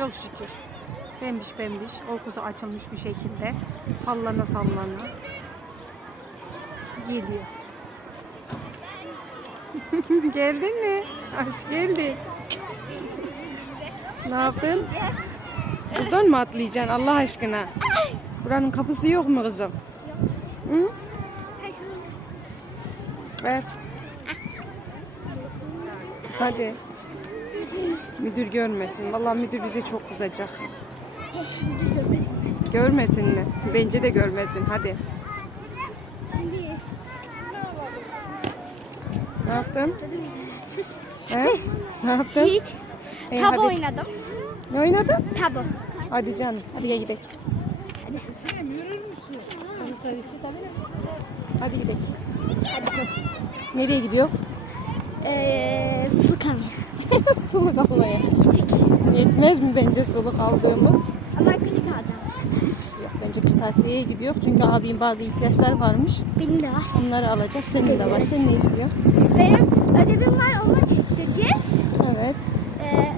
Çok şükür. Pembiş pembiş. Orkusu açılmış bir şekilde. Sallana sallana. Geliyor. Geldin mi? Hoş geldin. Ne yaptın? Buradan mı atlayacaksın Allah aşkına? Buranın kapısı yok mu kızım? Hı? Ver. Hadi. Müdür görmesin. Vallahi müdür bize çok kızacak. Görmesin mi? Bence de görmesin. Hadi. Ne yaptın? He? Ne yaptın? Hiç. Ee, Tabu hadi. oynadım. Ne oynadın? Tabu. Hadi canım. Hadi gel gidelim. Hadi gidelim. Nereye gidiyor? Suluk almaya. Küçük. Yetmez mi bence suluk aldığımız? Ama küçük alacağım bu sefer. Yok bence kırtasiyeye gidiyor. Çünkü abim bazı ihtiyaçlar varmış. Benim de var. Onları alacağız. Senin de var. Sen ne istiyorsun? Benim ödevim var onu çektireceğiz. Evet. Ee,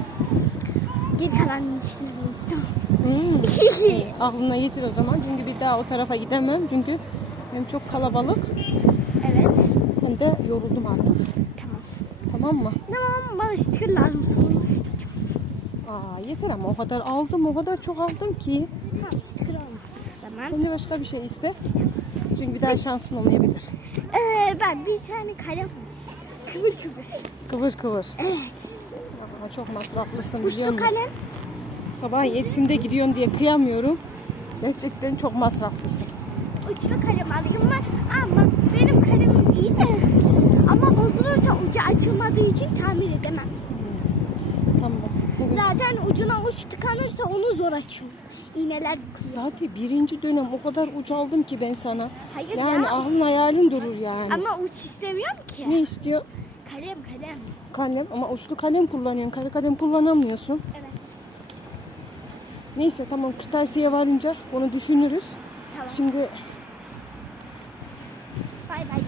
geri kalanın ismini unuttum. Hmm. Aklına getir o zaman. Çünkü bir daha o tarafa gidemem. Çünkü hem çok kalabalık evet. hem de yoruldum artık. Tamam. Tamam mı? Tamam bana sticker lazım sonumuz. Aa yeter ama o kadar aldım. O kadar çok aldım ki. Tamam sticker olmaz zaman. De başka bir şey iste. Çünkü bir daha şansın olmayabilir. Ee, ben bir tane kalem kıvır kıvır. Kıvır kıvır. Evet. Ama çok masraflısın Uçlu musun? kalem. Sabah yedisinde gidiyorsun diye kıyamıyorum. Gerçekten çok masraflısın. Uçlu kalem alayım mı? Ama benim kalemim iyi de. Ama ucu açılmadığı için tamir edemem. Tamam. Bugün Zaten ucuna uç tıkanırsa onu zor açıyorum. İğneler kızıyor. zaten birinci dönem o kadar uç aldım ki ben sana. Hayır Yani ya. aklın hayalin durur yani. Ama uç istemiyorum ki. Ne istiyor? Kalem kalem. Kalem ama uçlu kalem kullanıyorsun. Kare kalem kullanamıyorsun. Evet. Neyse tamam kırtasiye varınca onu düşünürüz. Tamam. Şimdi Bay bay.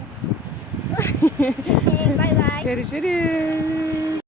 Ee, bay bay. görüşürüz.